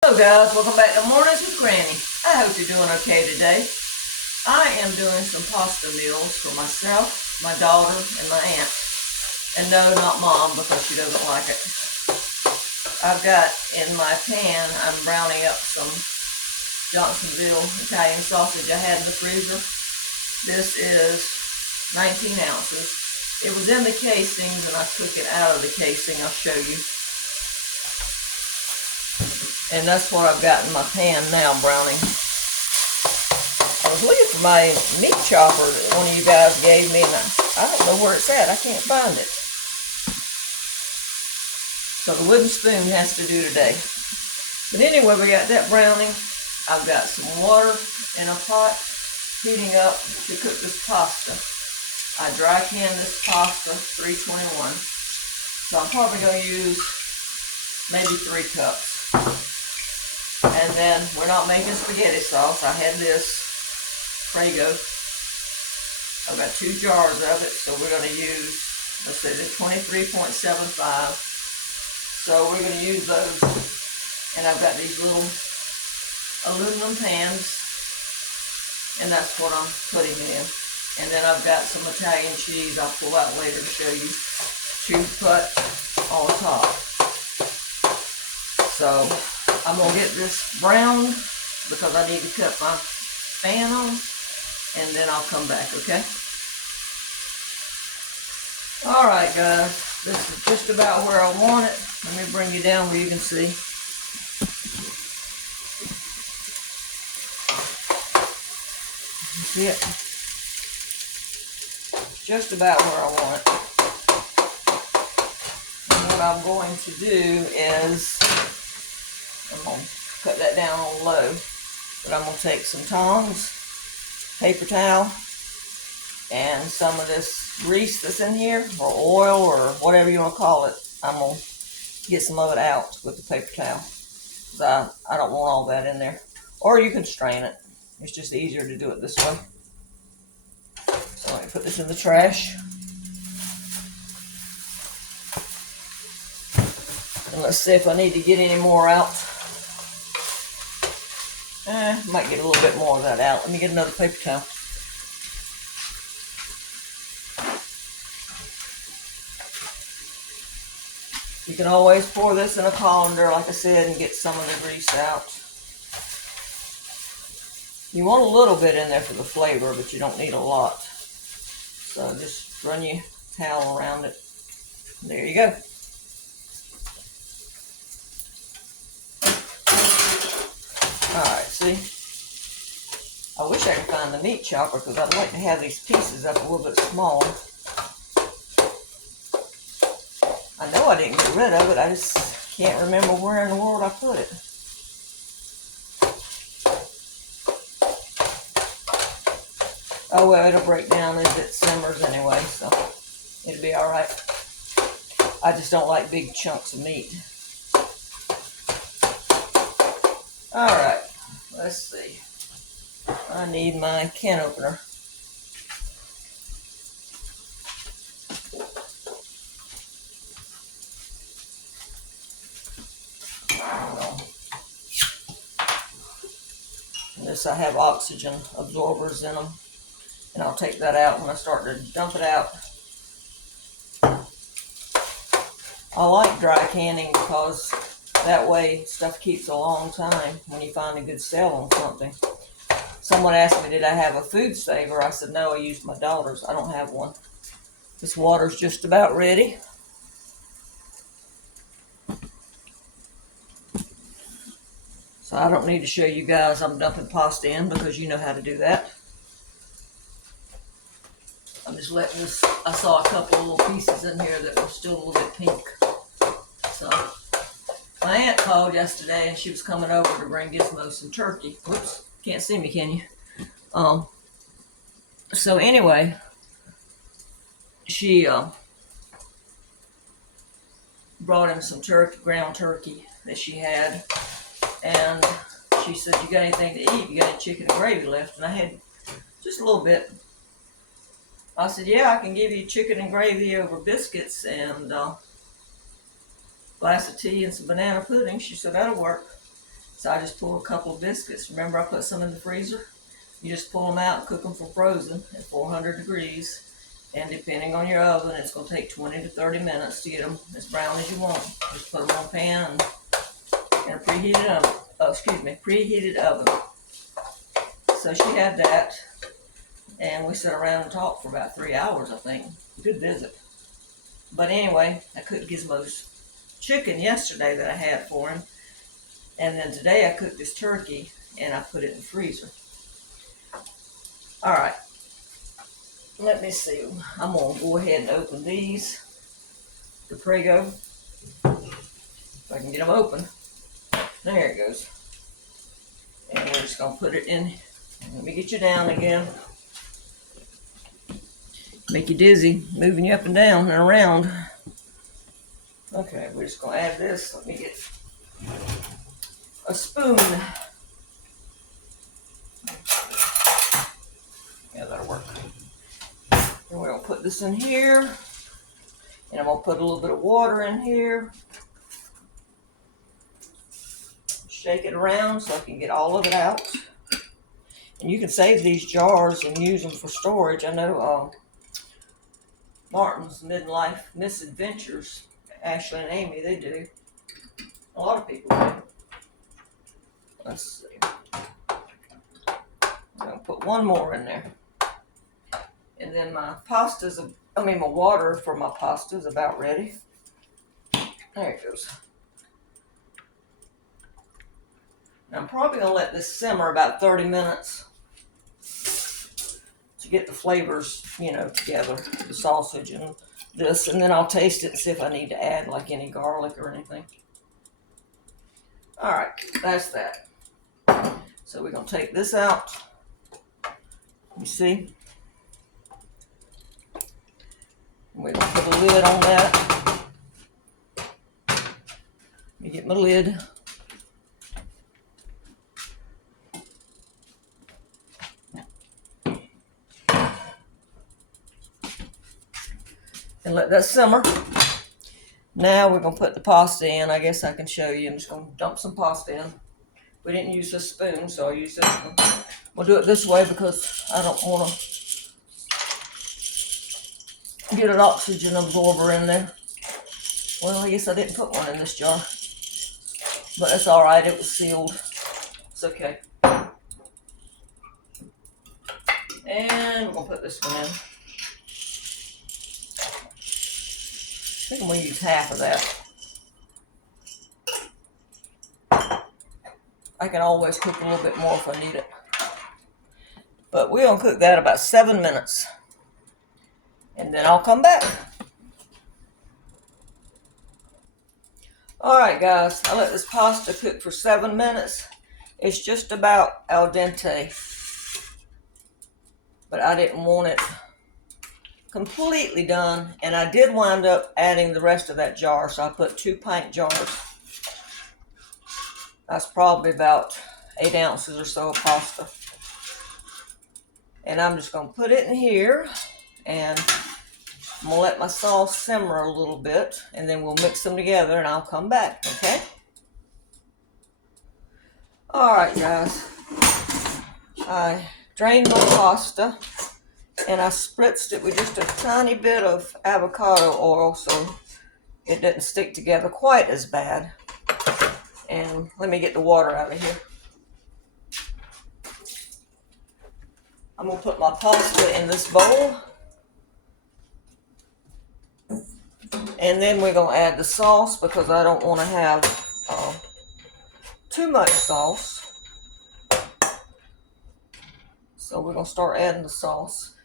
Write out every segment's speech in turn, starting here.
Hello guys, welcome back to Mornings with Granny. I hope you're doing okay today. I am doing some pasta meals for myself, my daughter, and my aunt. And no, not mom, because she doesn't like it. I've got in my pan, I'm browning up some Johnsonville Italian sausage I had in the freezer. This is 19 ounces. It was in the casings and I took it out of the casing. I'll show you. And that's what I've got in my pan now, browning. I was looking for my meat chopper that one of you guys gave me, and I don't know where it's at. I can't find it. So the wooden spoon has to do today. But anyway, we got that browning. I've got some water in a pot heating up to cook this pasta. I dry can this pasta, 321. So I'm probably going to use maybe 3 cups. And then we're not making spaghetti sauce. I had this Prego. I've got 2 jars of it, so we're going to use, let's say, the 23.75. So we're going to use those. And I've got these little aluminum pans, and that's what I'm putting in. And then I've got some Italian cheese I'll pull out later to show you to put on top. So I'm going to get this browned because I need to cut my fan on, and then I'll come back, okay? Alright guys, this is just about where I want it. Let me bring you down where you can see. You see it? Just about where I want it. And what I'm going to do is I'm going to cut that down on low, but I'm going to take some tongs, paper towel, and some of this grease that's in here, or oil, or whatever you want to call it. I'm going to get some of it out with the paper towel. I don't want all that in there. Or you can strain it. It's just easier to do it this way. So let me put this in the trash. And let's see if I need to get any more out. Might get a little bit more of that out. Let me get another paper towel. You can always pour this in a colander, like I said, and get some of the grease out. You want a little bit in there for the flavor, but you don't need a lot. So just run your towel around it. There you go. Alright, see? I wish I could find the meat chopper because I'd like to have these pieces up a little bit small. I know I didn't get rid of it, I just can't remember where in the world I put it. Oh well, it'll break down as it simmers anyway, so it'll be alright. I just don't like big chunks of meat. Alright, let's see. I need my can opener. This, I have oxygen absorbers in them. And I'll take that out when I start to dump it out. I like dry canning because that way stuff keeps a long time when you find a good sale on something. Someone asked me, did I have a food saver? I said, no, I used my daughter's. I don't have one. This water's just about ready. So I don't need to show you guys I'm dumping pasta in because you know how to do that. I'm just letting this, I saw a couple of little pieces in here that were still a little bit pink. So, my aunt called yesterday and she was coming over to bring Gizmo some turkey. Whoops, can't see me, can you? So anyway, she brought him some turkey, ground turkey that she had. And she said, you got anything to eat? You got any chicken and gravy left? And I had just a little bit. I said, yeah, I can give you chicken and gravy over biscuits and a glass of tea and some banana pudding. She said, that'll work. So I just pulled a couple of biscuits. Remember I put some in the freezer? You just pull them out and cook them for frozen at 400 degrees. And depending on your oven, it's going to take 20 to 30 minutes to get them as brown as you want. Just put them on a pan and in a preheated oven. Preheated oven. So she had that, and we sat around and talked for about 3 hours, I think. Good visit. But anyway, I cooked Gizmo's chicken yesterday that I had for him. And then today I cooked this turkey, and I put it in the freezer. All right. Let me see. I'm going to go ahead and open these. The Prego. If I can get them open. There it goes. And we're just going to put it in. Let me get you down again. Make you dizzy, moving you up and down and around. Okay, we're just going to add this. Let me get a spoon. Yeah, that'll work. And we're going to put this in here. And I'm going to put a little bit of water in here. Shake it around so I can get all of it out. And you can save these jars and use them for storage. I know Martin's Midlife Misadventures, Ashley and Amy, they do. A lot of people do. Let's see. I'm going to put one more in there. And then my my water for my pasta is about ready. There it goes. Now I'm probably going to let this simmer about 30 minutes to get the flavors, together, the sausage and this, and then I'll taste it and see if I need to add like any garlic or anything. All right, that's that. So we're going to take this out. You see? We're going to put a lid on that. Let me get my lid. And let that simmer. Now we're going to put the pasta in. I guess I can show you. I'm just going to dump some pasta in. We didn't use this spoon, so I'll use this one. We'll do it this way because I don't want to get an oxygen absorber in there. Well, I guess I didn't put one in this jar. But that's all right. It was sealed. It's okay. And we're going to put this one in. I think I'm going to use half of that. I can always cook a little bit more if I need it. But we're going to cook that about 7 minutes. And then I'll come back. Alright guys, I let this pasta cook for 7 minutes. It's just about al dente. But I didn't want it completely done. And I did wind up adding the rest of that jar. So I put 2 pint jars. That's probably about 8 ounces or so of pasta. And I'm just going to put it in here. And I'm going to let my sauce simmer a little bit. And then we'll mix them together and I'll come back. Okay? Alright guys. I drained my pasta. And I spritzed it with just a tiny bit of avocado oil so it doesn't stick together quite as bad. And let me get the water out of here. I'm going to put my pasta in this bowl. And then we're going to add the sauce because I don't want to have too much sauce. So we're going to start adding the sauce.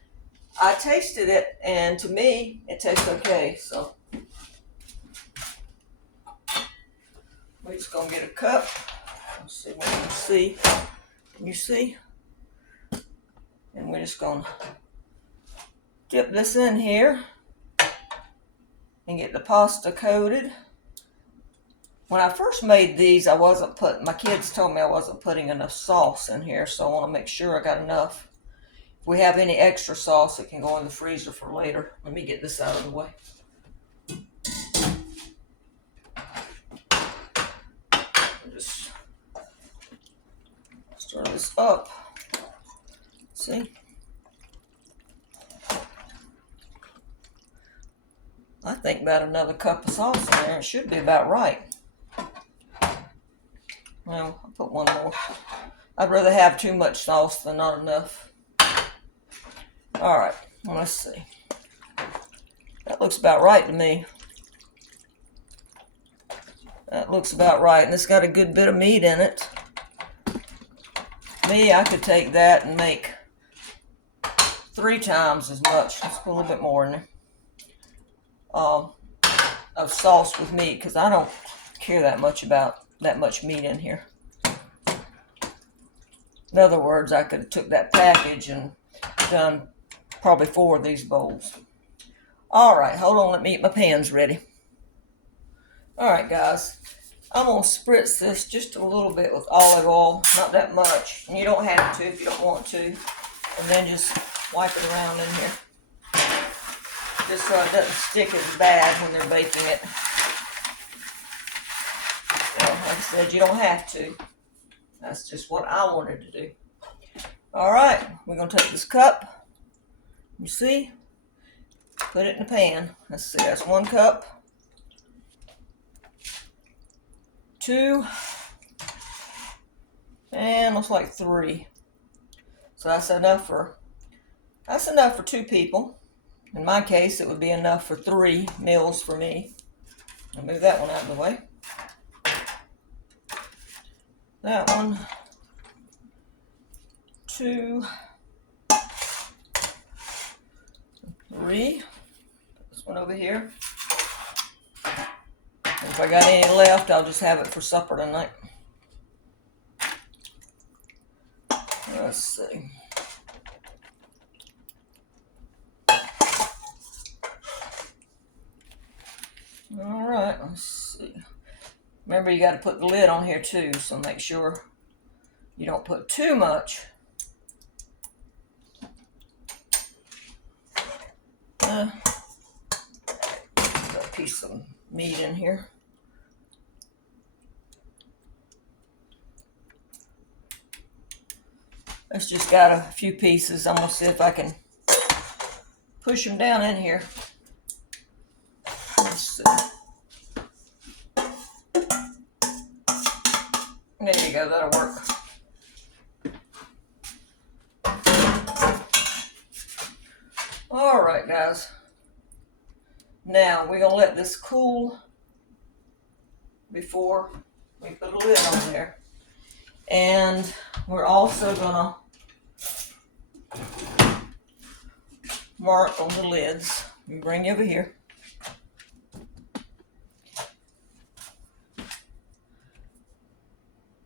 I tasted it, and to me, it tastes okay. So we're just going to get a cup. Let's see what you can see. Can you see? And we're just going to dip this in here and get the pasta coated. When I first made these, my kids told me I wasn't putting enough sauce in here, so I want to make sure I got enough. If we have any extra sauce, it can go in the freezer for later. Let me get this out of the way. Just stir this up. See? I think about another cup of sauce in there. It should be about right. Well, I'll put one more. I'd rather have too much sauce than not enough. All right, well, let's see. That looks about right to me. That looks about right, and it's got a good bit of meat in it. Me, I could take that and make 3 times as much. Let's put a little bit more in there. Of sauce with meat, because I don't care that much about that much meat in here. In other words, I could have took that package and done probably 4 of these bowls. All right, hold on, let me get my pans ready. All right, guys, I'm gonna spritz this just a little bit with olive oil, not that much. And you don't have to if you don't want to. And then just wipe it around in here. Just so it doesn't stick as bad when they're baking it. So, like I said, you don't have to. That's just what I wanted to do. All right, we're gonna take this cup. You see? Put it in the pan. Let's see, that's 1 cup. 2. And looks like 3. So that's enough for 2 people. In my case, it would be enough for 3 meals for me. I'll move that one out of the way. That one. 2. 3. Put this one over here. If I got any left, I'll just have it for supper tonight. Let's see. All right, let's see. Remember, you got to put the lid on here too, so make sure you don't put too much. Got a piece of meat in here. It's just got a few pieces. I'm gonna see if I can push them down in here. Let's see. There you go, that'll work. All right, guys. Now we're gonna let this cool before we put a lid on there. And we're also gonna mark on the lids. Let me bring you over here.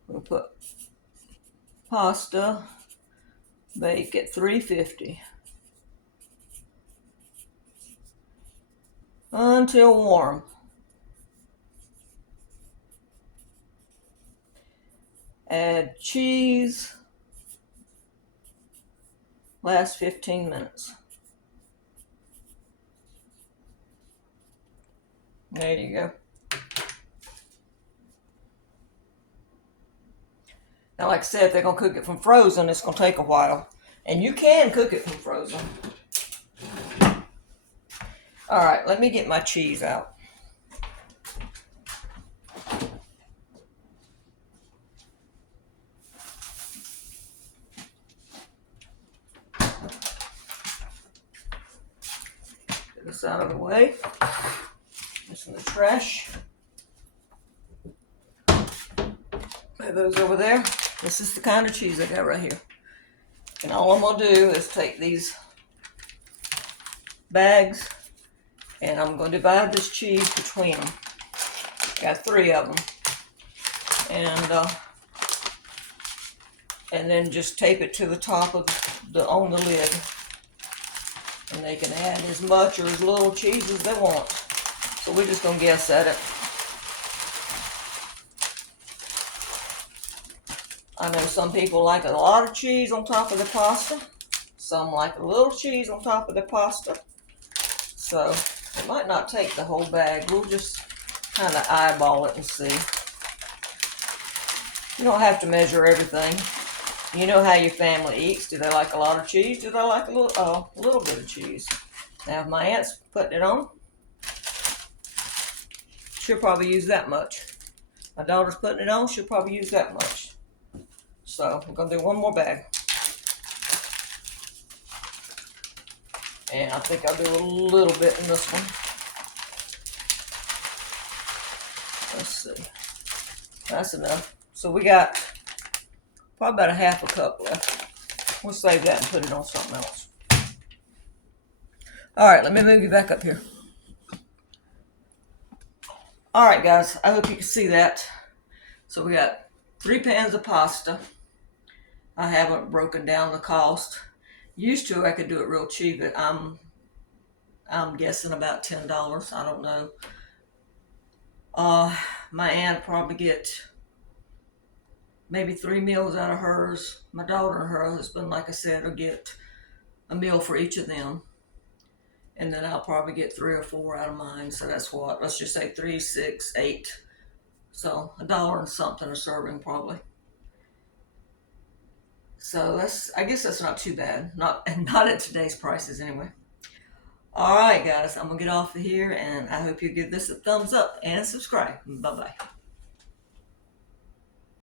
We'll put pasta, bake at 350 until warm. Add cheese, last 15 minutes. There you go. Now, like I said, if they're going to cook it from frozen, it's going to take a while. And you can cook it from frozen. All right, let me get my cheese out. Get this out of the way. This in the trash. Lay those over there. This is the kind of cheese I got right here. And all I'm going to do is take these bags and I'm going to divide this cheese between them. Got 3 of them. And then just tape it to the top of on the lid. And they can add as much or as little cheese as they want. So we're just going to guess at it. I know some people like a lot of cheese on top of the pasta. Some like a little cheese on top of the pasta. So it might not take the whole bag. We'll just kind of eyeball it and see. You don't have to measure everything. You know how your family eats. Do they like a lot of cheese? Do they like a little bit of cheese? Now, if my aunt's putting it on, she'll probably use that much. My daughter's putting it on, she'll probably use that much. So I'm gonna do one more bag. And I think I'll do a little bit in this one. Let's see. That's enough. So we got probably about a half a cup left. We'll save that and put it on something else. All right, let me move you back up here. All right, guys, I hope you can see that. So we got 3 pans of pasta. I haven't broken down the cost. Used to, I could do it real cheap, but I'm guessing about $10. I don't know. My aunt probably get maybe 3 meals out of hers. My daughter and her husband, like I said, will get a meal for each of them. And then I'll probably get 3 or 4 out of mine. So that's what, let's just say 3, 6, 8. So $1 and something a serving probably. So I guess that's not too bad. Not at today's prices anyway. All right, guys, I'm gonna get off of here, and I hope you give this a thumbs up and subscribe. Bye-bye.